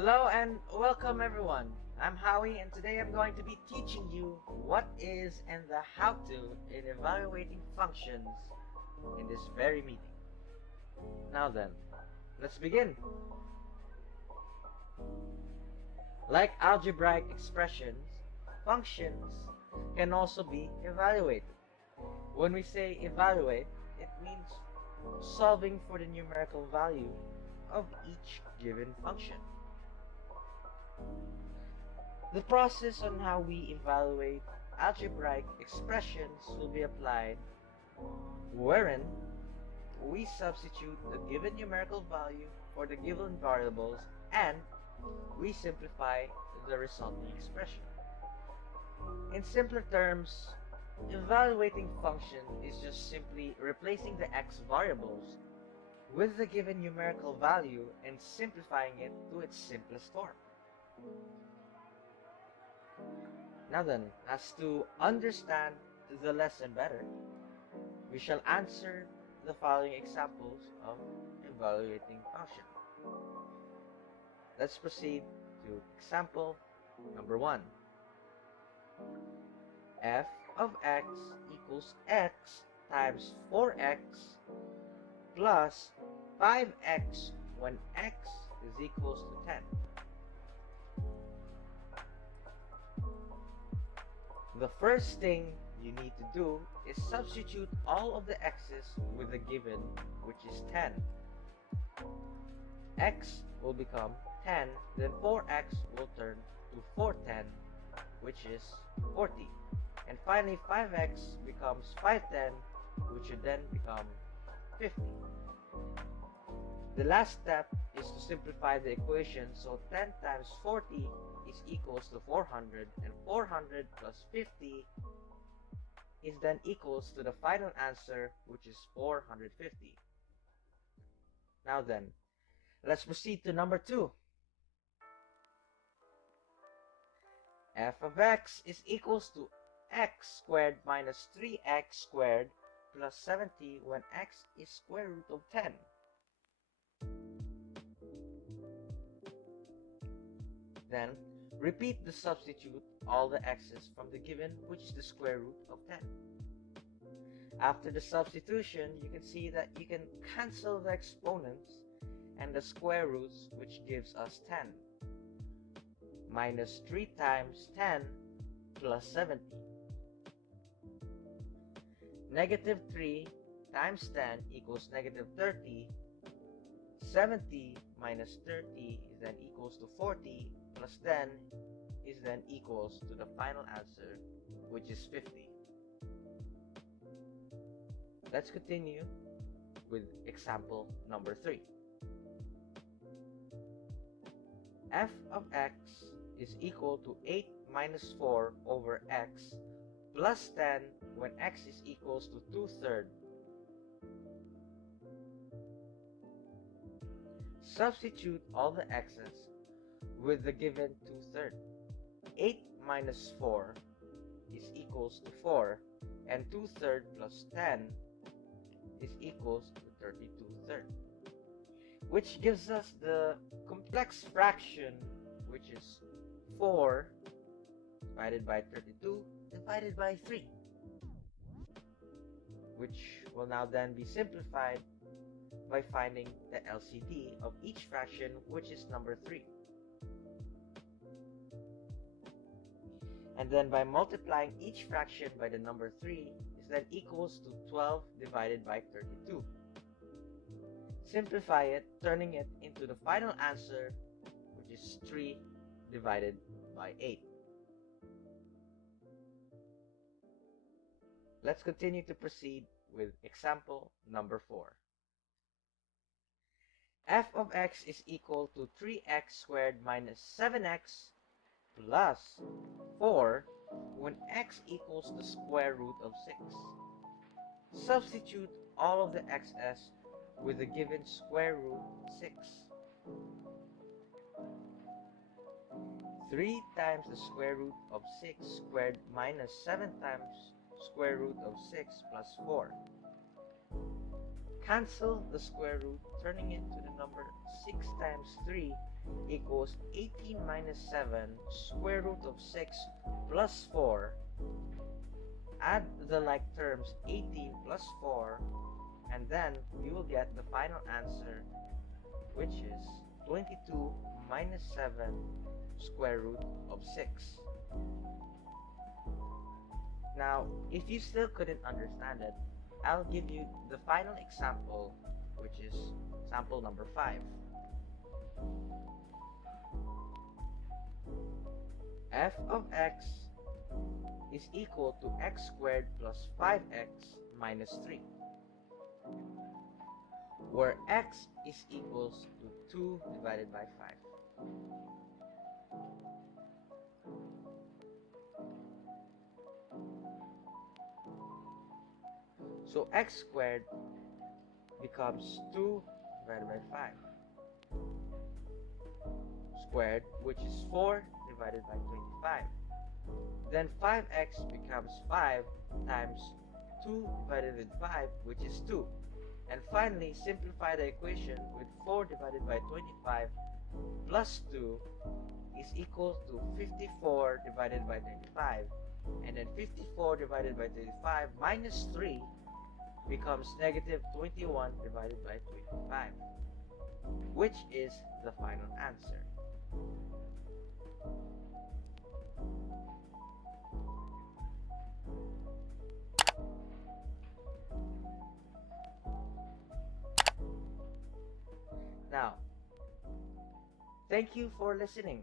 Hello and welcome everyone. I'm Howie and today I'm going to be teaching you what is and the how to in evaluating functions in this very meeting. Now then, let's begin. Like algebraic expressions, functions can also be evaluated. When we say evaluate, it means solving for the numerical value of each given function. The process on how we evaluate algebraic expressions will be applied, wherein we substitute the given numerical value for the given variables and we simplify the resulting expression. In simpler terms, evaluating function is just simply replacing the x variables with the given numerical value and simplifying it to its simplest form. Now then, as to understand the lesson better, we shall answer the following examples of evaluating function. Let's proceed to example number 1. F of x equals x times 4x plus 5x when x is equals to 10. The first thing you need to do is substitute all of the x's with the given, which is 10. X will become 10, then 4x will turn to 410, which is 40. And finally 5x becomes 510, which would then become 50. The last step is to simplify the equation, so 10 times 40 is equals to 400, and 400 plus 50 is then equals to the final answer, which is 450. Now then, let's proceed to number 2. F of x is equals to x squared minus 3x squared plus 70 when x is square root of 10. Then, repeat the substitute all the x's from the given, which is the square root of 10. After the substitution, you can see that you can cancel the exponents and the square roots, which gives us 10. Minus 3 times 10 plus 70. Negative 3 times 10 equals negative 30. 70 minus 30 is then equals to 40, plus 10 is then equals to the final answer, which is 50. Let's continue with example number 3. F of x is equal to 8 minus 4 over x plus 10 when x is equals to 2/3. Substitute all the x's with the given 2/3. 8 minus 4 is equals to 4, and 2/3 plus 10 is equals to 32/3, which gives us the complex fraction, which is 4 divided by 32 divided by 3, which will now then be simplified by finding the LCD of each fraction, which is number 3. And then by multiplying each fraction by the number 3 is then equals to 12 divided by 32. Simplify it, turning it into the final answer, which is 3 divided by 8. Let's continue to proceed with example number 4. F of x is equal to 3x squared minus 7x plus 4 when x equals the square root of 6. Substitute all of the x's with the given square root 6. 3 times the square root of 6 squared minus 7 times square root of 6 plus 4. cancel the square root, turning it to the number 6 times 3 equals 18 minus 7 square root of 6 plus 4. Add the like terms 18 plus 4, and then you will get the final answer, which is 22 minus 7 square root of 6. Now, if you still couldn't understand it, I'll give you the final example, which is sample number 5. F of x is equal to x squared plus 5x minus 3, where x is equals to 2 divided by 5. So x squared becomes 2 divided by 5 squared, which is 4 divided by 25. Then 5x becomes 5 times 2 divided with 5, which is 2. And finally, simplify the equation with 4 divided by 25 plus 2 is equal to 54 divided by 25. And then 54 divided by 25 minus 3 becomes negative 21 divided by 25, which is the final answer. Now, thank you for listening.